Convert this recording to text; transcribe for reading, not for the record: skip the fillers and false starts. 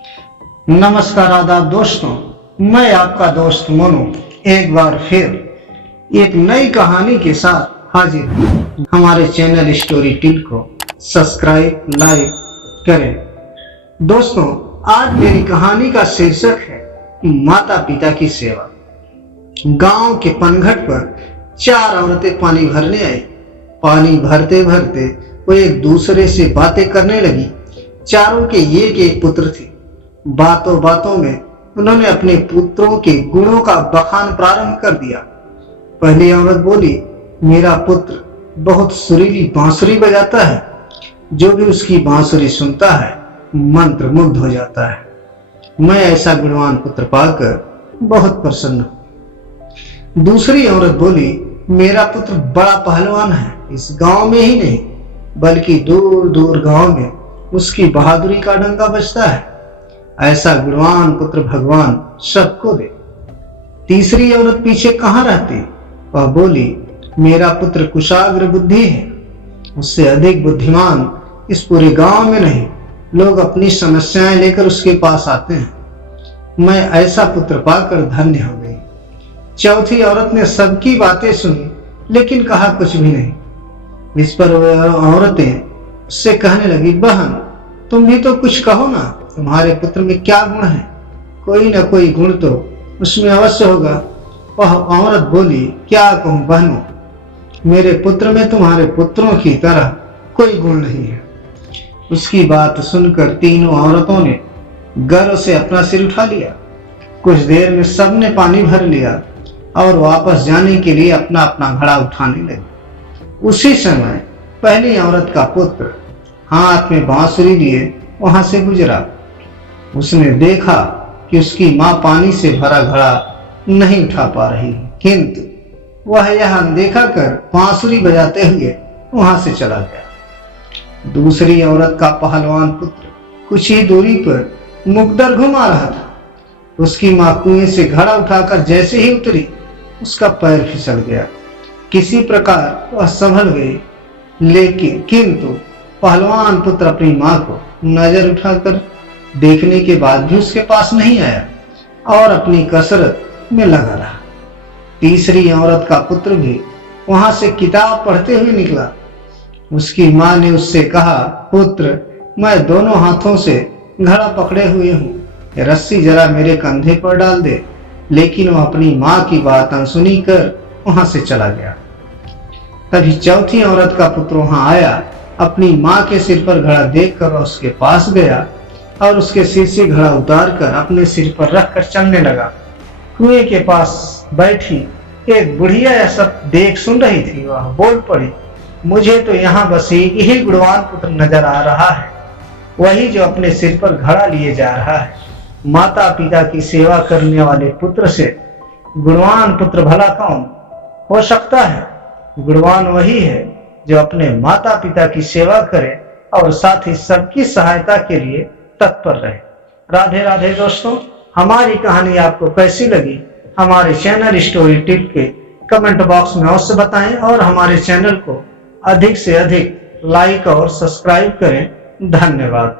नमस्कार आदाब दोस्तों, मैं आपका दोस्त मोनू एक बार फिर एक नई कहानी के साथ हाजिर हूँ। हमारे चैनल स्टोरी टिल को सब्सक्राइब लाइक करें। दोस्तों, आज मेरी कहानी का शीर्षक है माता पिता की सेवा। गांव के पनघट पर 4 औरतें पानी भरने आई। पानी भरते भरते वो एक दूसरे से बातें करने लगी। चारों के एक पुत्र थे। बातों बातों में उन्होंने अपने पुत्रों के गुणों का बखान प्रारंभ कर दिया। पहली औरत बोली, मेरा पुत्र बहुत सुरीली बांसुरी बजाता है। जो भी उसकी बांसुरी सुनता है मंत्र मुग्ध हो जाता है। मैं ऐसा गुणवान पुत्र पाकर बहुत प्रसन्न हूँ। दूसरी औरत बोली, मेरा पुत्र बड़ा पहलवान है। इस गांव में ही नहीं बल्कि दूर दूर गांव में उसकी बहादुरी का डंका बजता है। ऐसा गुणवान पुत्र भगवान सबको दे। तीसरी औरत पीछे कहाँ रहती? वह बोली, मेरा पुत्र कुशाग्र बुद्धि है। उससे अधिक बुद्धिमान इस पूरे गांव में नहीं। लोग अपनी समस्याएं लेकर उसके पास आते हैं। मैं ऐसा पुत्र पाकर धन्य हो गई। चौथी औरत ने सबकी बातें सुनी लेकिन कहा कुछ भी नहीं। इस पर औरतें उससे कहने लगी, बहन तुम भी तो कुछ कहो ना। तुम्हारे पुत्र में क्या गुण है? कोई ना कोई गुण तो उसमें अवश्य होगा। वह औरत बोली, क्या कहूँ बहनों, मेरे पुत्र में तुम्हारे पुत्रों की तरह कोई गुण नहीं है। उसकी बात सुनकर तीनों औरतों ने गर्व से अपना सिर उठा लिया। कुछ देर में सबने पानी भर लिया और वापस जाने के लिए अपना अपना घड़ा उठाने लगे। उसी समय पहली औरत का पुत्र हाथ में बांसुरी लिए वहां से गुजरा। उसने देखा कि उसकी मां पानी से भरा घड़ा नहीं उठा पा रही, किंतु वह यह अनदेखा कर बांसुरी बजाते हुए वहां से चला गया। दूसरी औरत का पहलवान पुत्र कुछ ही दूरी पर मुकदर घुमा रहा था। उसकी मां कुएं से घड़ा उठाकर जैसे ही उतरी उसका पैर फिसल गया। किसी प्रकार वह संभल गई, लेकिन किंतु पहलवान पुत्र अपनी मां को नजर उठाकर देखने के बाद भी उसके पास नहीं आया और अपनी कसरत में लगा रहा। तीसरी औरत का पुत्र भी वहां से किताब पढ़ते हुए निकला। उसकी मां ने उससे कहा, पुत्र मैं दोनों हाथों से घड़ा पकड़े हुए हूँ, रस्सी जरा मेरे कंधे पर डाल दे। लेकिन वह अपनी मां की बात अनसुनी कर वहां से चला गया। तभी चौथी औरत का पुत्र वहां आया। अपनी मां के सिर पर घड़ा देखकर वह उसके पास गया और उसके सिर से घड़ा उतार कर अपने सिर पर रखकर चलने लगा। कुएं के पास बैठी एक बुढ़िया यह सब देख सुन रही थी। वह बोल पड़ी, मुझे तो यहाँ बस एक ही गुणवान पुत्र नजर आ रहा है, वही जो अपने सिर पर घड़ा लिए जा रहा है। माता पिता की सेवा करने वाले पुत्र से गुणवान पुत्र भला कौन हो सकता है? गुणवान वही है जो अपने माता पिता की सेवा करे और साथ ही सबकी सहायता के लिए तत्पर रहे। राधे राधे दोस्तों, हमारी कहानी आपको कैसी लगी हमारे चैनल स्टोरी टिल के कमेंट बॉक्स में अवश्य बताएं और हमारे चैनल को अधिक से अधिक लाइक और सब्सक्राइब करें। धन्यवाद।